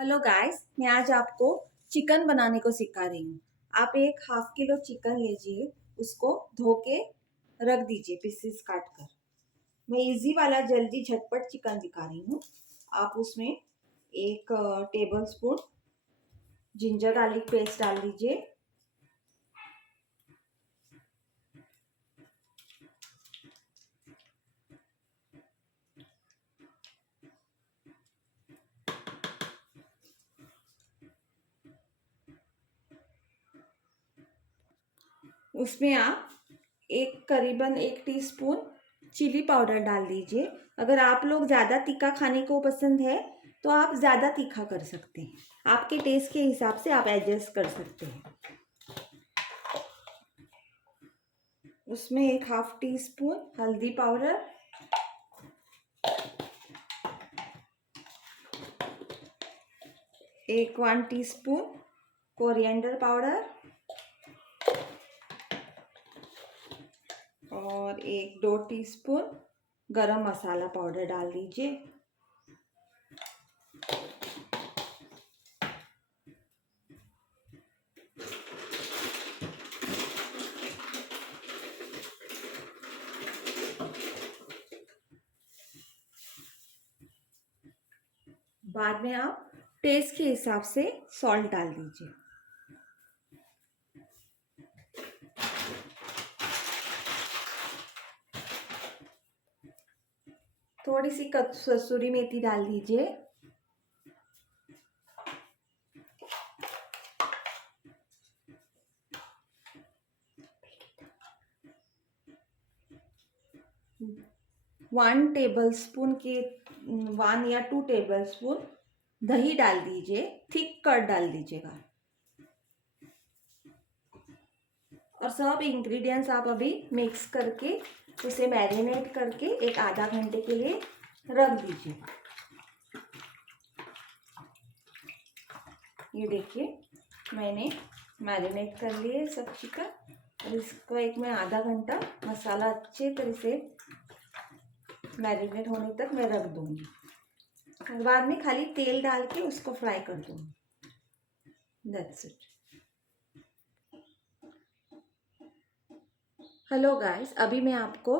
Hello guys, मैं आज आपको चिकन बनाने को सिखा रही हूँ। आप एक हाफ किलो चिकन लीजिए, उसको धो के रख दीजिए पीसेस काट कर। मैं इजी वाला जल्दी झटपट चिकन दिखा रही हूँ। आप उसमें एक table spoon ginger garlic paste डाल दीजिए। उसमें आप करीबन 1 टीस्पून चिली पाउडर डाल दीजिए। अगर आप लोग ज़्यादा तीखा खाने को पसंद है तो आप ज़्यादा तीखा कर सकते हैं। आपके टेस्ट के हिसाब से आप एडजस्ट कर सकते हैं। उसमें 1/2 टीस्पून हल्दी पाउडर, 1 टीस्पून कोरिएंडर पाउडर और 1-2 टीस्पून गरम मसाला पाउडर डाल दीजिए। बाद में आप टेस्ट के हिसाब से सॉल्ट डाल दीजिए। थोड़ी सी कसूरी मेथी डाल दीजिए। वन या 2 टेबल स्पून दही डाल दीजिए। थिक कर्ड डाल दीजिएगा। और सब इंग्रेडिएंट्स आप अभी मिक्स करके उसे मैरिनेट करके एक आधा घंटे के लिए रख दीजिए। ये देखिए, मैंने मैरिनेट कर लिए सब चिकन और इसको मैं आधा घंटा मसाला अच्छे तरह से मैरिनेट होने तक मैं रख दूंगी। और बाद में खाली तेल डाल के उसको फ्राई कर दूंगी। That's it. हेलो गाइस, अभी मैं आपको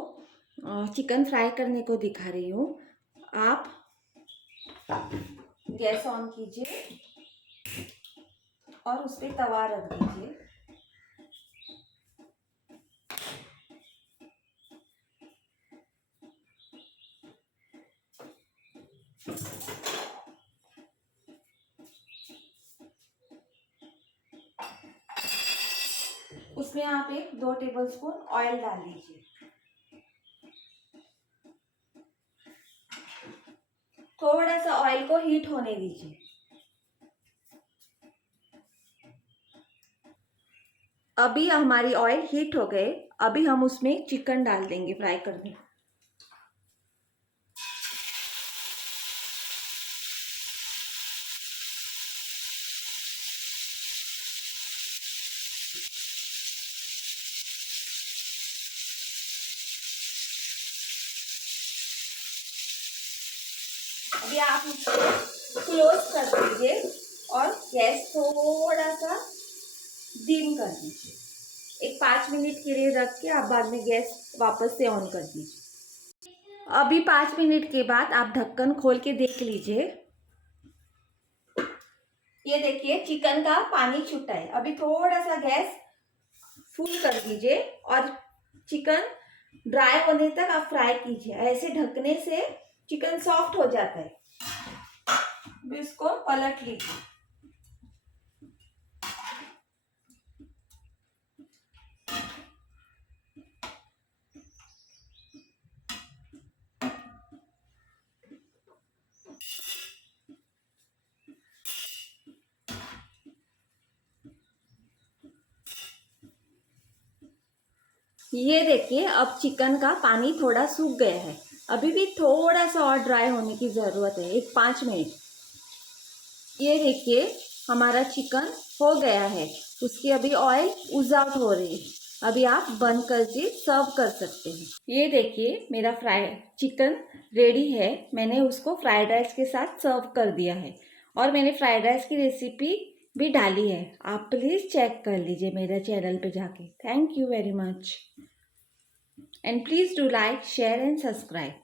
चिकन फ्राई करने को दिखा रही हूँ। आप गैस ऑन कीजिए और उस पर तवा रख दीजिए। उसमें आप 1-2 टेबल स्पून ऑयल डाल दीजिए। थोड़ा सा ऑयल को हीट होने दीजिए। अभी हमारी ऑयल हीट हो गए। अभी हम उसमें चिकन डाल देंगे फ्राई करने। अभी आप उसको क्लोज कर दीजिए और गैस थोड़ा सा डिम कर दीजिए। 5 मिनट के लिए रख के आप बाद में गैस वापस से ऑन कर दीजिए। अभी 5 मिनट के बाद आप ढक्कन खोल के देख लीजिए। ये देखिए, चिकन का पानी छूटा है। अभी थोड़ा सा गैस फुल कर दीजिए और चिकन ड्राई होने तक आप फ्राई कीजिए। ऐसे ढकने से चिकन सॉफ्ट हो जाता है। अभी इसको पलट लीजिए। ये देखिए, अब चिकन का पानी थोड़ा सूख गया है। अभी भी थोड़ा सा और ड्राई होने की ज़रूरत है, 5 मिनट। ये देखिए, हमारा चिकन हो गया है। उसकी अभी ऑयल उज आउट हो रही है। अभी आप बंद करके सर्व कर सकते हैं। ये देखिए, मेरा फ्राई चिकन रेडी है। मैंने उसको फ्राइड राइस के साथ सर्व कर दिया है। और मैंने फ्राइड राइस की रेसिपी भी डाली है, आप प्लीज़ चेक कर लीजिए मेरे चैनल पे जाके। Thank you very much and please do like share and subscribe.